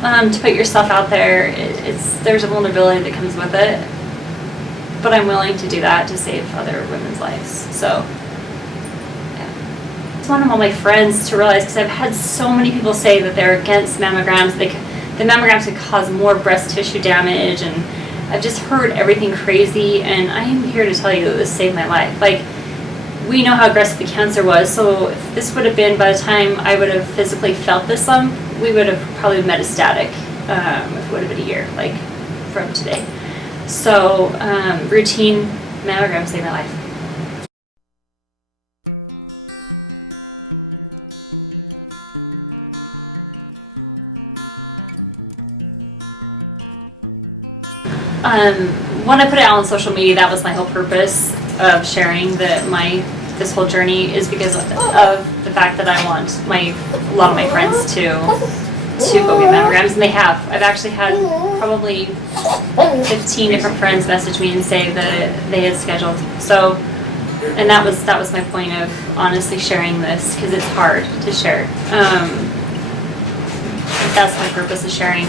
to put yourself out there. There's a vulnerability that comes with it, but I'm willing to do that to save other women's lives. So yeah. It's one of all my friends to realize, because I've had so many people say that they're against mammograms. The mammograms could cause more breast tissue damage, and I've just heard everything crazy, and I am here to tell you that this saved my life. Like, we know how aggressive the cancer was, so if this would have been, by the time I would have physically felt this lump, we would have probably been metastatic, if it would have been a year, like, from today. So, routine mammograms saved my life. When I put it out on social media, that was my whole purpose of sharing this whole journey, is because of the fact that I want a lot of my friends to go get mammograms, and they have. I've actually had probably 15 different friends message me and say that they had scheduled. So, and that was my point of honestly sharing this, because it's hard to share. That's my purpose of sharing.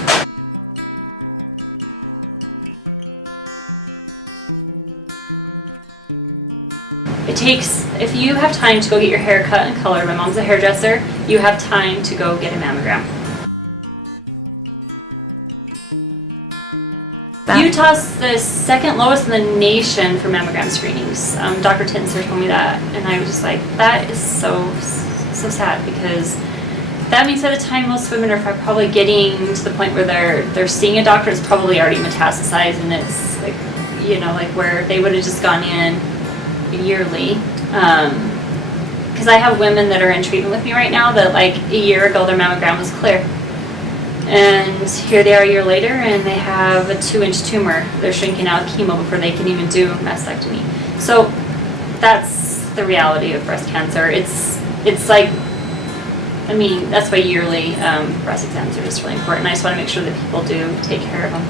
It takes, if you have time to go get your hair cut and colored, my mom's a hairdresser, you have time to go get a mammogram. Utah's the second lowest in the nation for mammogram screenings. Dr. Tittenser told me that, and I was just like, that is so sad, because that means by the time most women are probably getting to the point where they're seeing a doctor, it's probably already metastasized, and it's like, you know, like where they would have just gone in yearly. Because I have women that are in treatment with me right now that, like, a year ago their mammogram was clear, and here they are a year later and they have a 2-inch tumor. They're shrinking out chemo before they can even do mastectomy. So that's the reality of breast cancer. It's like, I mean, that's why yearly breast exams are just really important. I just want to make sure that people do take care of them.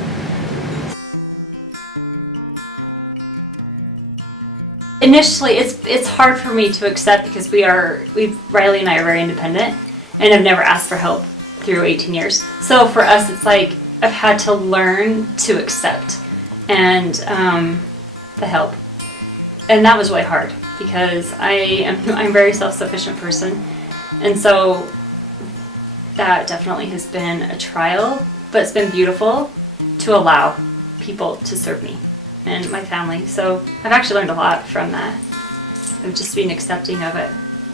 Initially, it's hard for me to accept, because Riley and I are very independent and have never asked for help through 18 years. So for us, it's like I've had to learn to accept and the help, and that was really hard, because I'm a very self-sufficient person, and so that definitely has been a trial, but it's been beautiful to allow people to serve me and my family. So I've actually learned a lot from that, of just being accepting of it,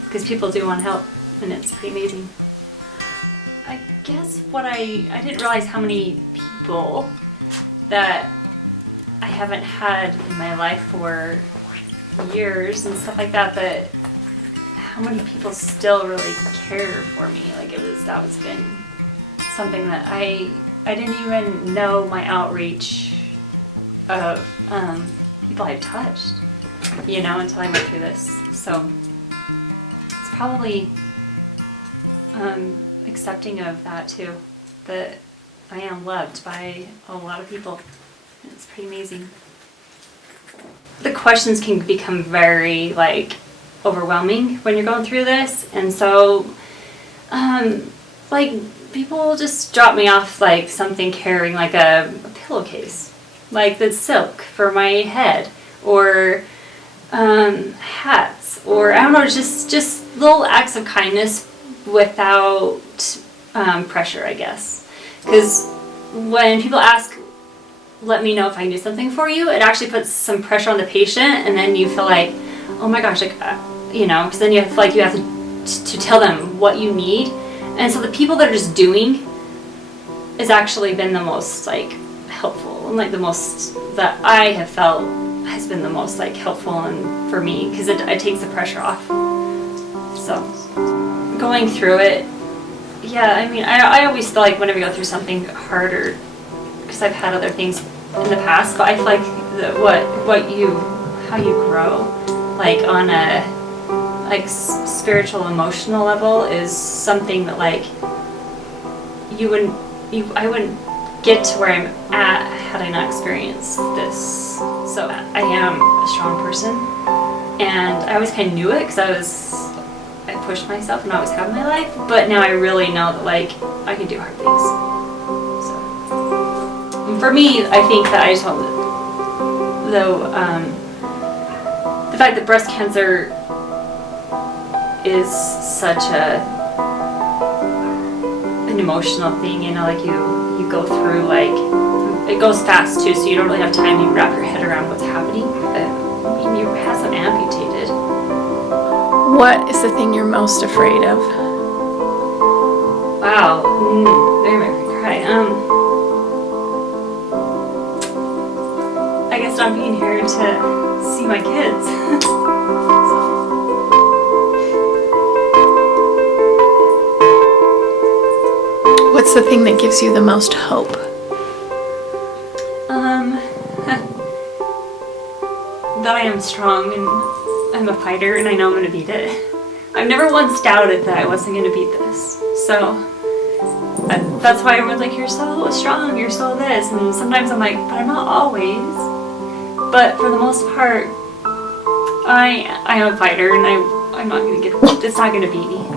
because people do want help, and it's pretty amazing. I guess I didn't realize how many people that I haven't had in my life for years and stuff like that, but how many people still really care for me. Like, that was been something that I didn't even know my outreach of people I've touched, you know, until I went through this. So it's probably accepting of that too, that I am loved by a lot of people. It's pretty amazing. The questions can become very, like, overwhelming when you're going through this, and so like, people will just drop me off like something carrying like a pillowcase, like the silk for my head, or hats, or I don't know, just little acts of kindness without pressure, I guess. Because when people ask, let me know if I can do something for you, it actually puts some pressure on the patient, and then you feel like, oh my gosh, like, you know, because then you feel like you have to tell them what you need. And so the people that are just doing has actually been the most, like, helpful, and like the most that I have felt has been the most, like, helpful and for me, because it takes the pressure off. So going through it, yeah, I mean, I always feel like whenever I go through something harder, because I've had other things in the past, but I feel like how you grow, like, on a, like, spiritual, emotional level, is something that, like, I wouldn't get to where I'm at had I not experienced this. So I am a strong person, and I always kind of knew it, because I pushed myself and I always have in my life, but now I really know that, like, I can do hard things. for me, I think that I just want the fact that breast cancer is such an emotional thing, you know, like you go through, like, it goes fast too, so you don't really have time to wrap your head around what's happening. I mean, you have them amputated. What is the thing you're most afraid of? Wow, they're making me cry. I guess not being here to see my kids. What's the thing that gives you the most hope? That I am strong and I'm a fighter and I know I'm going to beat it. I've never once doubted that I wasn't going to beat this. So that's why everyone's like, you're so strong, you're so this. And sometimes I'm like, but I'm not always. But for the most part, I am a fighter and I'm not going to it's not going to beat me.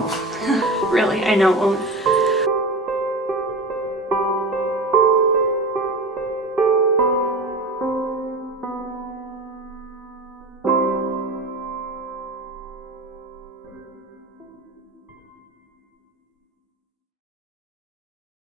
Really, I know it won't.